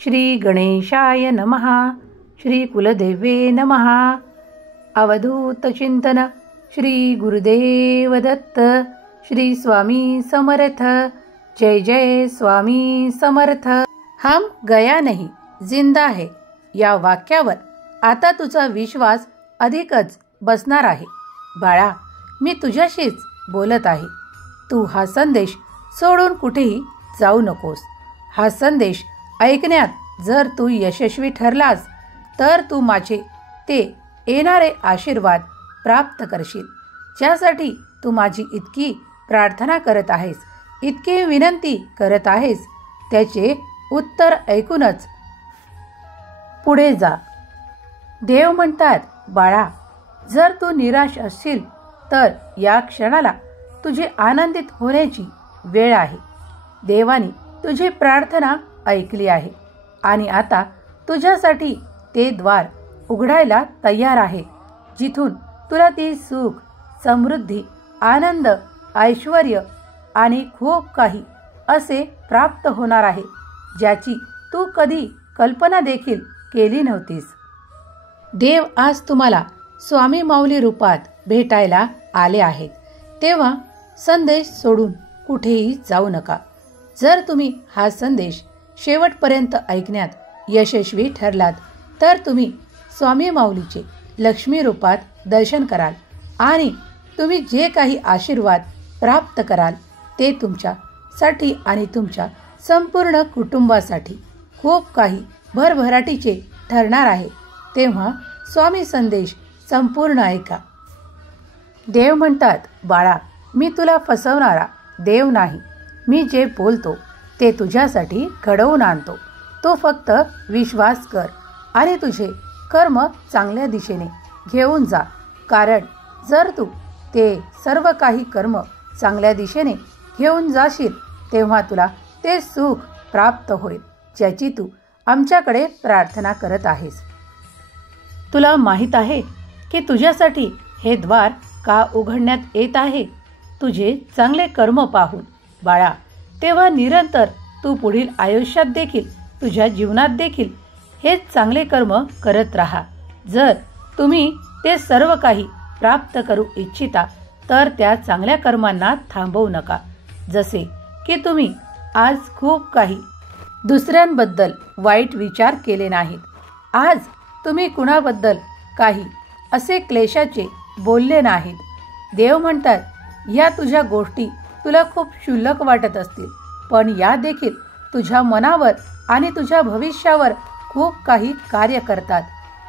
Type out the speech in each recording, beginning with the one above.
श्री गणेशाय नमः. श्री कुलदेवे नमः. अवधूत चिंतन. श्री गुरुदेव दत्त. श्री स्वामी समर्थ. जय जय स्वामी समर्थ. हम गया नहीं जिंदा है या वाक्यावर आता तुझा विश्वास अधिकच बसणार आहे. बाळा, मी तुझ्याशीच बोलत आहे. तू हा संदेश सोडून कुठेही जाऊ नकोस. हा संदेश ऐकण्यात जर तू यशस्वी ठरलास तर तू माझे ते येणारे आशीर्वाद प्राप्त करशील. ज्यासाठी तू माझी इतकी प्रार्थना करत आहेस, इतकी विनंती करत आहेस, त्याचे उत्तर ऐकूनच पुढे जा. देव म्हणतात, बाळा, जर तू निराश असशील तर या क्षणाला तुझी आनंदित होण्याची वेळ आहे. देवाने तुझी प्रार्थना ऐकली आहे आणि आता तुझ्यासाठी ते द्वार उघडायला तयार आहे, जिथून तुला ती सुख, समृद्धी, आनंद, ऐश्वर्य आणि खूप काही असे प्राप्त होणार आहे, ज्याची तू कधी कल्पना देखील केली नव्हतीस. देव आज तुम्हाला स्वामी माऊली रूपात भेटायला आले आहेत. तेव्हा संदेश सोडून कुठेही जाऊ नका. जर तुम्ही हा संदेश शेवटपर्यंत ऐकण्यात यशस्वी ठरलात तर तुम्ही स्वामी माऊलीचे लक्ष्मी रूपात दर्शन कराल आणि तुम्ही जे काही आशीर्वाद प्राप्त कराल ते तुमच्यासाठी आणि तुमच्या संपूर्ण कुटुंबासाठी खूप काही भरभराटीचे ठरणार आहे. तेव्हा स्वामी संदेश संपूर्ण ऐका. देव म्हणतात, बाळा, मी तुला फसवणारा देव नाही. मी जे बोलतो ते तुझ्यासाठी घडवून आणतो. तू फक्त विश्वास कर आणि तुझे कर्म चांगल्या दिशेने घेऊन जा. कारण जर तू ते सर्व काही कर्म चांगल्या दिशेने घेऊन जाशील तेव्हा तुला ते सुख प्राप्त होईल, ज्याची तू आमच्याकडे प्रार्थना करत आहेस. तुला माहीत आहे की तुझ्यासाठी हे द्वार का उघडण्यात येत आहे? तुझे चांगले कर्म पाहून. बाळा, तेव्हा निरंतर तू पुढील आयुष्यात देखील, तुझ्या जीवनात देखील हेच चांगले कर्म करत राहा. जर तुम्ही ते सर्व काही प्राप्त करू इच्छिता तर त्या चांगल्या कर्मांना थांबवू नका. जसे की तुम्ही आज खूप काही दुसऱ्यांबद्दल वाईट विचार केले नाहीत. आज तुम्ही कुणाबद्दल काही असे क्लेशाचे बोलले नाहीत. देव म्हणतात, या तुझ्या गोष्टी तुला खूप क्षुल्लक वाटत असतील, पण या देखील तुझ्या मनावर आणि तुझ्या भविष्यावर खूप काही कार्य करतात.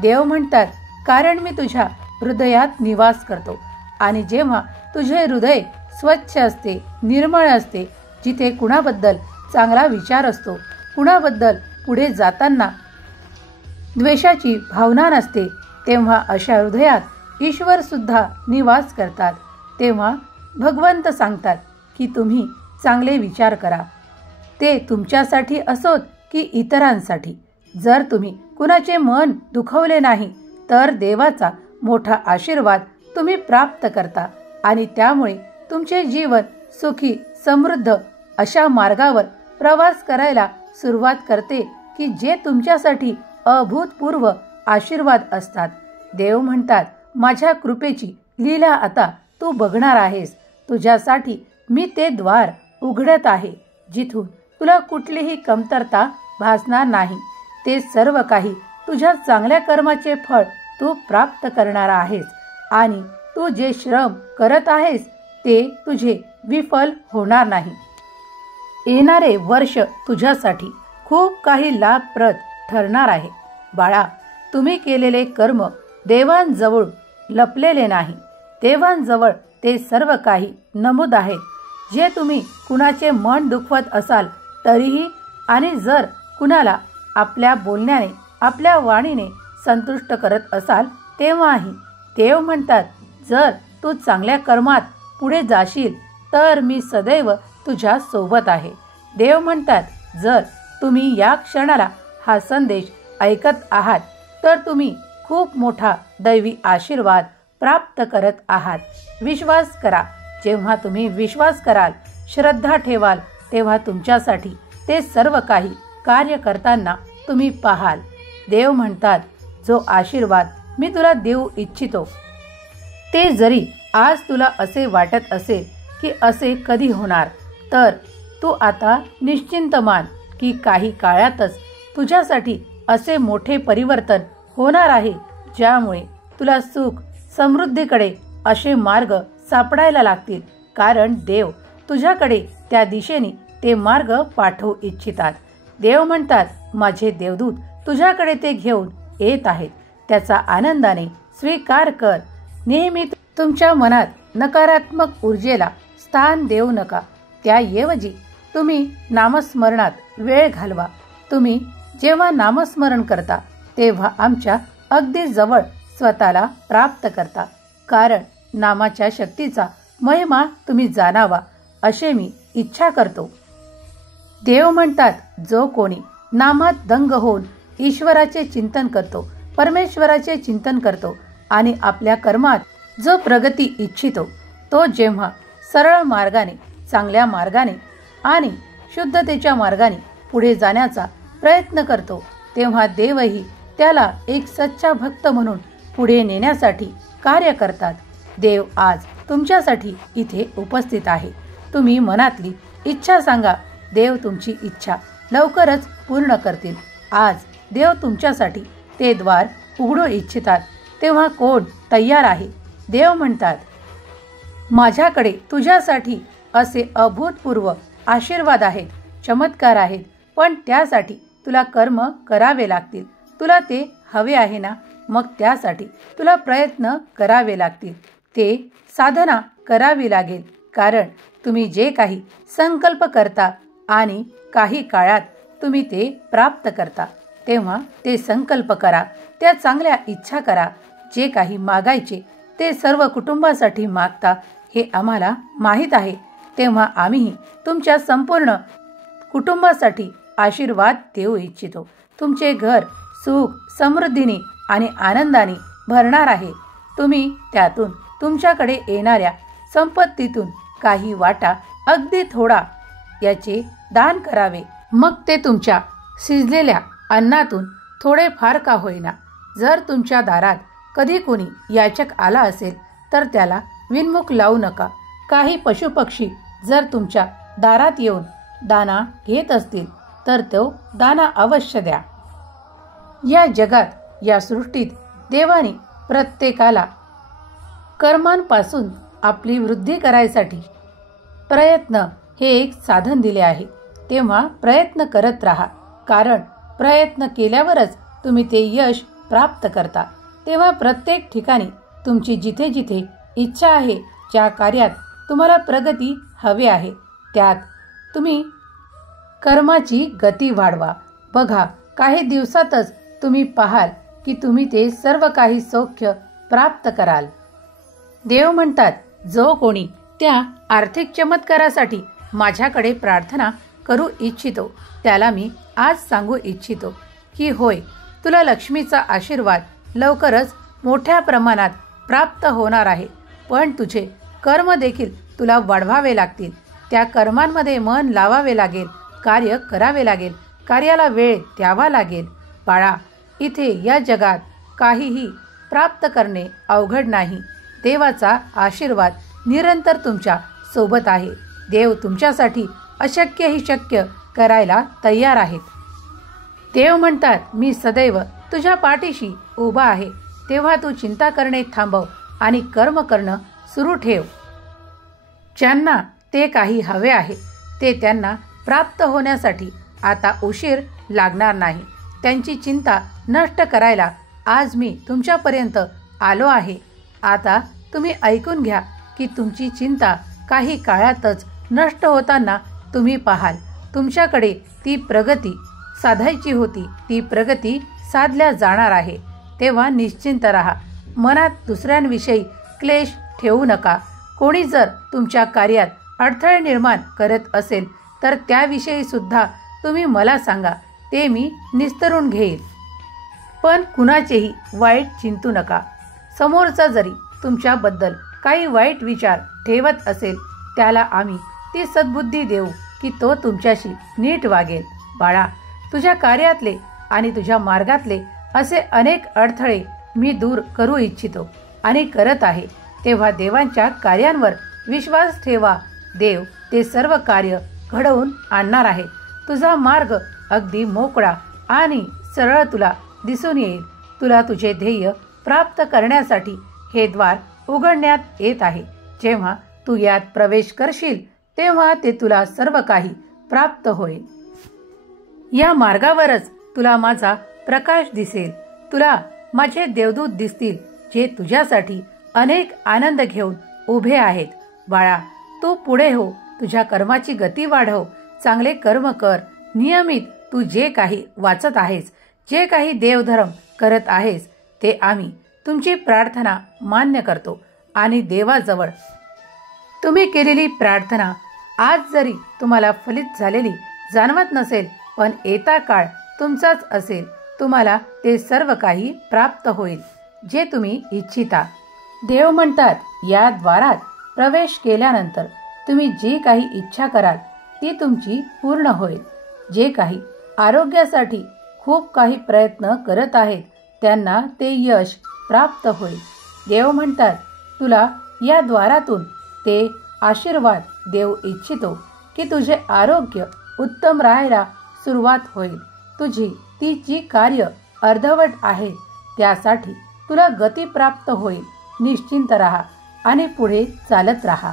देव म्हणतात, कारण मी तुझ्या हृदयात निवास करतो आणि जेव्हा तुझे हृदय स्वच्छ असते, निर्मळ असते, जिथे कुणाबद्दल चांगला विचार असतो, कुणाबद्दल पुढे जाताना द्वेषाची भावना नसते, तेव्हा अशा हृदयात ईश्वर सुद्धा निवास करतात. तेव्हा भगवंत सांगतात की तुम्ही चांगले विचार करा, ते तुमच्यासाठी असोत की इतरांसाठी. जर तुम्ही कुणाचे मन दुखवले नाही तर देवाचा मोठा आशीर्वाद तुम्ही प्राप्त करता आणि त्यामुळे तुमचे जीवन सुखी, समृद्ध अशा मार्गावर प्रवास करायला सुरुवात करते की जे तुमच्यासाठी अभूतपूर्व आशीर्वाद असतात. देव म्हणतात, माझ्या कृपेची लीला आता तू बघणार आहेस. तुझ्यासाठी मी ते द्वार उघडत आहे, जिथून तुला कुठलीही कमतरता भासणार नाही. ते सर्व काही तुझ्या चांगल्या कर्माचे फळ तू प्राप्त करणार आहेस आणि तू जे श्रम करत आहेस ते तुझे विफल होणार नाही. येणारे वर्ष तुझ्यासाठी खूप काही लाभप्रद ठरणार आहे. बाळा, तुम्ही केलेले कर्म देवांजवळ लपलेले नाही. देवांजवळ ते सर्व काही नमूद आहेत. जे तुम्ही कुणाचे मन दुखवत असाल तरीही आणि जर कुणाला आपल्या बोलण्याने, आपल्या वाणीने संतुष्ट करत असाल तेव्हाही देव म्हणतात, जर तू चांगल्या कर्मात पुढे जाशील तर मी सदैव तुझ्या सोबत आहे. देव म्हणतात, जर तुम्ही या क्षणाला हा संदेश ऐकत आहात तर तुम्ही खूप मोठा दैवी आशीर्वाद प्राप्त करत आहात. विश्वास करा. जेव्हा तुम्ही विश्वास कराल, श्रद्धा ठेवाल, तेव्हा तुमच्यासाठी ते सर्व काही कार्य करताना तुम्ही पाहाल. देव म्हणतात, जो आशीर्वाद मी तुला देऊ इच्छितो ते जरी आज तुला असे वाटत असेल की असे कधी होणार, तर तू आता निश्चिंत मान की काही काळातच तुझ्यासाठी असे मोठे परिवर्तन होणार आहे, ज्यामुळे तुला सुख समृद्धीकडे असे मार्ग सापडायला लागतील. कारण देव तुझ्याकडे त्या दिशेने ते मार्ग पाठवू इच्छितात. देव म्हणतात, माझे देवदूत तुझ्याकडे ते घेऊन येत आहेत. त्याचा आनंदाने स्वीकार कर. नेहमी तुमच्या मनात नकारात्मक ऊर्जेला स्थान देऊ नका. त्याऐवजी तुम्ही नामस्मरणात वेळ घालवा. तुम्ही जेव्हा नामस्मरण करता तेव्हा आमच्या अगदी जवळ स्वतःला प्राप्त करता. कारण नामाच्या शक्तीचा महिमा तुम्ही जाणावा असे मी इच्छा करतो. देव म्हणतात, जो कोणी नामात दंग होऊन ईश्वराचे चिंतन करतो, परमेश्वराचे चिंतन करतो आणि आपल्या कर्मात जो प्रगती इच्छितो, तो जेव्हा सरळ मार्गाने, चांगल्या मार्गाने आणि शुद्धतेच्या मार्गाने पुढे जाण्याचा प्रयत्न करतो, तेव्हा देवही त्याला एक सच्चा भक्त म्हणून पुढे नेण्यासाठी कार्य करतात. देव आज तुमच्यासाठी इथे उपस्थित आहे. तुम्ही मनातली इच्छा सांगा. देव तुमची इच्छा लवकरच पूर्ण करतील. आज देव तुमच्यासाठी ते द्वार उघडू इच्छितात. तेव्हा कोण तयार आहे? देव म्हणतात, माझ्याकडे तुझ्यासाठी असे अभूतपूर्व आशीर्वाद आहेत, चमत्कार आहेत, पण त्यासाठी तुला कर्म करावे लागतील. तुला ते हवे आहे ना? मग त्यासाठी तुला प्रयत्न करावे लागतील. ते साधना करावी लागेल. कारण तुम्ही जे काही संकल्प करता आणि काही काळात तुम्ही ते प्राप्त करता, तेव्हा ते संकल्प करा, त्या चांगल्या इच्छा करा. जे काही मागायचे ते सर्व कुटुंबासाठी मागता हे आम्हाला माहीत आहे. तेव्हा आम्हीही तुमच्या संपूर्ण कुटुंबासाठी आशीर्वाद देऊ इच्छितो. तुमचे घर सुख समृद्धीने आणि आनंदाने भरणार आहे. तुम्ही त्यातून तुमच्याकडे येणाऱ्या संपत्तीतून काही वाटा, अगदी थोडा, याचे दान करावे. मग ते तुमच्या शिजलेल्या अन्नातून थोडे फार का होईना. जर तुमच्या दारात कधी कोणी याचक आला असेल तर त्याला विनमुख लावू नका. काही पशुपक्षी जर तुमच्या दारात येऊन दाना घेत असतील तर तो दाना अवश्य द्या. या जगात, या सृष्टीत देवाने प्रत्येकाला कर्मांपासून आपली वृद्धी करायसाठी प्रयत्न हे एक साधन दिले आहे. तेव्हा प्रयत्न करत राहा. कारण प्रयत्न केल्यावरच तुम्ही ते यश प्राप्त करता. तेव्हा प्रत्येक ठिकाणी तुमची जिथे जिथे इच्छा आहे, ज्या कार्यात तुम्हाला प्रगती हवी आहे, त्यात तुम्ही कर्माची गती वाढवा. बघा, काही दिवसातच तुम्ही पाहाल की तुम्ही ते सर्व काही सौख्य प्राप्त कराल. देव म्हणतात, जो कोणी त्या आर्थिक चमत्कारासाठी माझ्याकडे प्रार्थना करू इच्छितो, त्याला मी आज सांगू इच्छितो की होय, तुला लक्ष्मीचा आशीर्वाद लवकरच मोठ्या प्रमाणात प्राप्त होणार आहे. पण तुझे कर्म देखील तुला वाढवावे लागतील. त्या कर्मांमध्ये मन लावावे लागेल, कार्य करावे लागेल, कार्याला वेळ द्यावा लागेल. बाळा, इथे या जगात काहीही प्राप्त करणे अवघड नाही. देवाचा आशीर्वाद निरंतर तुमच्या सोबत आहे. देव तुमच्यासाठी अशक्यही शक्य करायला तयार आहेत. देव म्हणतात, मी सदैव तुझ्या पाठीशी उभा आहे. तेव्हा तू चिंता करणे थांबव आणि कर्म करणं सुरू ठेव. ज्यांना ते काही हवे आहे ते त्यांना प्राप्त होण्यासाठी आता उशीर लागणार नाही. त्यांची चिंता नष्ट करायला आज मी तुमच्यापर्यंत आलो आहे. आता तुम्ही ऐकून घ्या की तुमची चिंता काही काळातच नष्ट होताना तुम्ही पाहाल. तुमच्याकडे ती प्रगती साधायची होती, ती प्रगती साधल्या जाणार आहे. तेव्हा निश्चिंत राहा. मनात दुसऱ्यांविषयी क्लेश ठेवू नका. कोणी जर तुमच्या कार्यात अडथळे निर्माण करत असेल तर त्याविषयी सुद्धा तुम्ही मला सांगा, ते मी निस्तरून घेईन. पण कुणाचेही वाईट चिंतू नका. समोरचा जरी तुमच्याबद्दल काही वाईट विचार ठेवत असेल, त्याला आम्ही ती सद्बुद्धी देऊ की तो तुमच्याशी नीट वागेल. बाळा, तुझ्या कार्यातले आणि तुझ्या मार्गातले असे अनेक अडथळे मी दूर करू इच्छितो आणि करत आहे. तेव्हा देवांच्या कार्यांवर विश्वास ठेवा. देव ते सर्व कार्य घडवून आणणार आहे. तुझा मार्ग अगदी मोकळा आणि सरळ तुला दिसून येईल. तुला तुझे ध्येय प्राप्त करण्यासाठी हे द्वार उघडण्यात येत आहे. जेव्हा तू यात प्रवेश करशील तेव्हा ते तुला सर्व काही प्राप्त होईल. या मार्गावरच तुला माझा प्रकाश दिसेल. तुला माझे देवदूत दिसतील जे तुझ्यासाठी अनेक आनंद घेऊन उभे आहेत. बाळा, तू पुढे हो. तुझ्या कर्माची गती वाढव. चांगले कर्म कर. नियमित तू जे काही वाचत आहेस, जे काही देवधर्म करत आहेस, ते आम्ही तुमची प्रार्थना मान्य करतो आणि देवाजवळ तुम्ही केलेली प्रार्थना आज जरी तुम्हाला फलित झालेली जाणवत नसेल, पण येता काळ तुमचाच असेल. तुम्हाला ते सर्व काही प्राप्त होईल जे तुम्ही इच्छिता. देव म्हणतात, या द्वारात प्रवेश केल्यानंतर तुम्ही जी काही इच्छा कराल ती तुमची पूर्ण होईल. जे काही आरोग्यासाठी खूप काही प्रयत्न करत आहेत त्यांना ते यश प्राप्त होईल. देव म्हणतात, तुला या द्वारातून ते आशीर्वाद देऊ इच्छितो की तुझे आरोग्य उत्तम राहायला सुरुवात होईल. तुझी ती जी कार्य अर्धवट आहे त्यासाठी तुला गती प्राप्त होईल. निश्चिंत राहा आणि पुढे चालत राहा.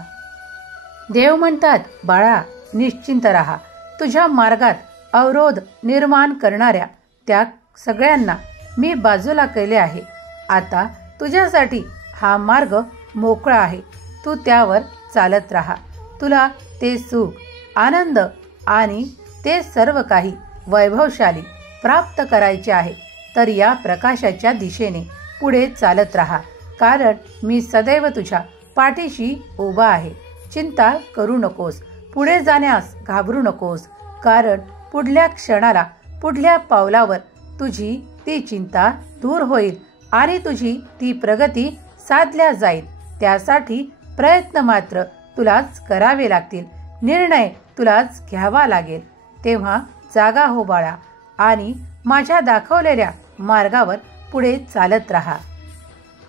देव म्हणतात, बाळा, निश्चिंत राहा. तुझ्या मार्गात अवरोध निर्माण करणाऱ्या त्या सगळ्यांना मी बाजूला केले आहे. आता तुझ्यासाठी हा मार्ग मोकळा आहे. तू त्यावर चालत राहा. तुला ते सुख, आनंद आणि ते सर्व काही वैभवशाली प्राप्त करायचे आहे. तर या प्रकाशाच्या दिशेने पुढे चालत राहा, कारण मी सदैव तुझ्या पाठीशी उभा आहे. चिंता करू नकोस. पुढे जाण्यास घाबरू नकोस, कारण पुढल्या क्षणाला, पुढल्या पावलावर तुझी ती चिंता दूर होईल आणि तुझी ती प्रगती साधल्या जाईल. त्यासाठी प्रयत्न मात्र तुलाच करावे लागतील. निर्णय तुलाच घ्यावा लागेल. तेव्हा जागा हो बाळा आणि माझ्या दाखवलेल्या मार्गावर पुढे चालत राहा.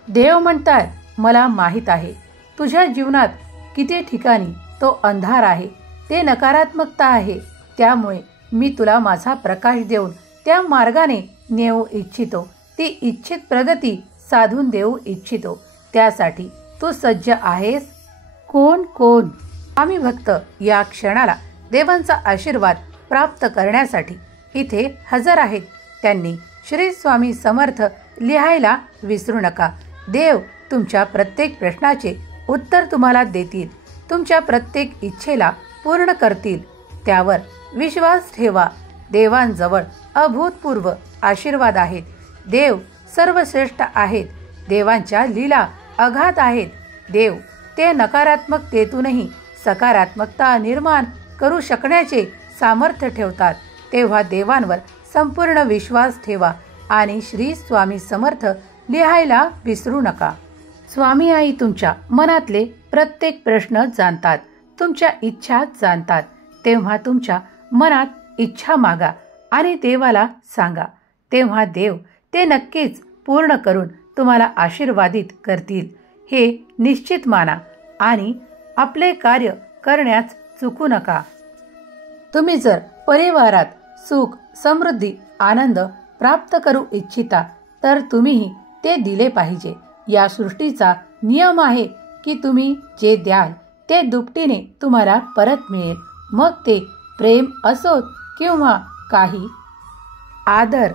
देव म्हणतात, मला माहित आहे तुझ्या जीवनात किती ठिकाणी तो अंधार आहे, ते नकारात्मकता आहे. त्यामुळे मी तुला माझा प्रकाश देऊन त्या मार्गाने नेऊ इच्छितो. ती इच्छित प्रगती साधून देऊ इच्छितो. त्यासाठी तू सज्ज आहेस? कोण कोण आम्ही भक्त या क्षणाला देवांचा आशीर्वाद प्राप्त करण्यासाठी इथे हजर आहेत त्यांनी श्री स्वामी समर्थ लिहायला विसरू नका. देव तुमच्या प्रत्येक प्रश्नाचे उत्तर तुम्हाला देतील. तुमच्या प्रत्येक इच्छेला पूर्ण करतील. त्यावर विश्वास ठेवा. देवांजवळ अभूतपूर्व आशीर्वाद आहेत. देव सर्वश्रेष्ठ आहेत. देवांच्या लीला अगाध आहेत. देव ते नकारात्मकतेतूनही सकारात्मकता निर्माण करू शकण्याचे सामर्थ्य ठेवतात. तेव्हा देवांवर संपूर्ण विश्वास ठेवा आणि श्री स्वामी समर्थ लिहायला विसरू नका. स्वामी आई तुमच्या मनातले प्रत्येक प्रश्न जाणतात, तुमच्या इच्छा जाणतात. तेव्हा तुमच्या मनात इच्छा मागा आणि देवाला सांगा. तेव्हा देव ते नक्कीच पूर्ण करून तुम्हाला आशीर्वादित करतील. हे निश्चित माना आणि आपले कार्य करण्यास चुकू नका. तुम्ही जर परिवारात सुख, समृद्धी, आनंद प्राप्त करू इच्छिता तर तुम्हीही ते दिले पाहिजे. या सृष्टीचा नियम आहे की तुम्ही जे द्याल ते दुपटीने तुम्हाला परत मिळेल. मग ते प्रेम असोत किंवा काही आदर.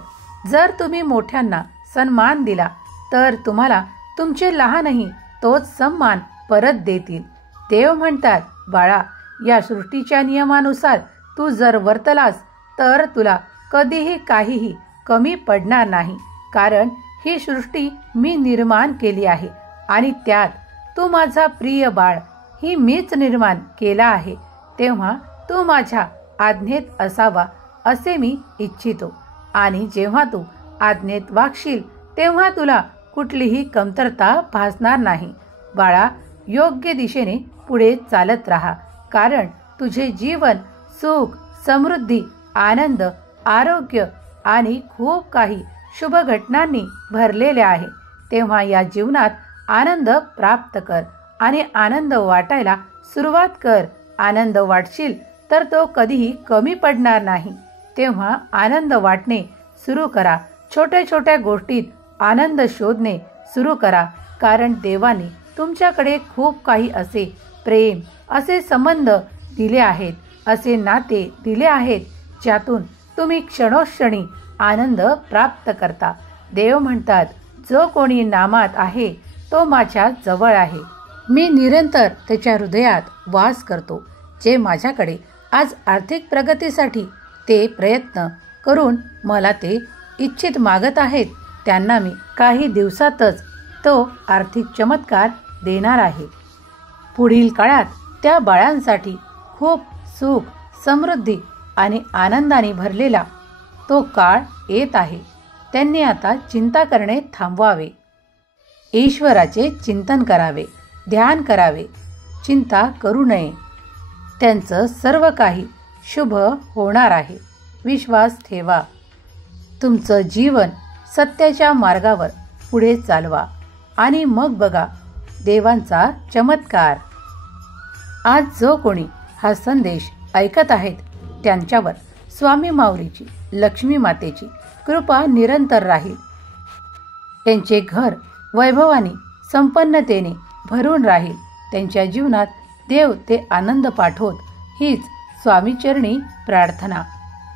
जर तुम्ही मोठ्यांना सन्मान दिला तर तुम्हाला तुमचे लहानही तोच सन्मान परत देतील. देव म्हणतात, बाळा, या सृष्टीच्या नियमानुसार तू जर वर्तलास तर तुला कधीही काहीही कमी पडणार नाही. कारण ही सृष्टी मी निर्माण केली आहे आणि त्यात तू माझा प्रिय बाळ ही मीच निर्माण केला आहे. तेव्हा तू माझ्या आज्ञेत असावा असे मी इच्छितो. आणि जेव्हा तू आज्ञेत वागशील तेव्हा तुला कुठलीही कमतरता भासणार नाही. बाळा, योग्य दिशेने पुढे चालत राहा, कारण तुझे जीवन सुख, समृद्धी, आनंद, आरोग्य आणि खूप काही शुभ घटनांनी भरलेले आहे, तेव्हा या जीवनात आनंद प्राप्त कर आणि आनंद वाटायला सुरुवात कर. आनंद वाटशील तर तो कधीही कमी पडणार नाही. तेव्हा आनंद वाटणे सुरू करा. छोट्या छोट्या गोष्टीत आनंद शोधणे सुरू करा, कारण देवाने तुमच्याकडे खूप काही असे प्रेम, असे संबंध दिले आहेत, असे नाते दिले आहेत, ज्यातून तुम्ही क्षणोक्षणी आनंद प्राप्त करता. देव म्हणतात, जो कोणी नामात आहे तो माझ्या जवळ आहे. मी निरंतर त्याच्या हृदयात वास करतो. जे माझ्याकडे आज आर्थिक प्रगतीसाठी ते प्रयत्न करून मला ते इच्छित मागत आहेत, त्यांना मी काही दिवसातच तो आर्थिक चमत्कार देणार आहे. पुढील काळात त्या बाळांसाठी खूप सुख, समृद्धी आणि आनंदाने भरलेला तो काळ येत आहे. त्यांनी आता चिंता करणे थांबवावे. ईश्वराचे चिंतन करावे, ध्यान करावे, चिंता करू नये. त्यांचं सर्व काही शुभ होणार आहे. विश्वास ठेवा. तुमचं जीवन सत्याच्या मार्गावर पुढे चालवा आणि मग बघा देवांचा चमत्कार. आज जो कोणी हा संदेश ऐकत आहेत त्यांच्यावर स्वामी माऊलीची, लक्ष्मी मातेची कृपा निरंतर राहील. त्यांचे घर वैभवाने, संपन्नतेने भरून राहील. त्यांच्या जीवनात देव ते आनंद पाठवत, हीच स्वामीचरणी प्रार्थना.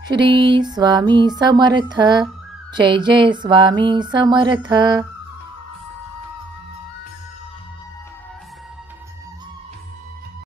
श्री स्वामी समर्थ. जय जय स्वामी समर्थ.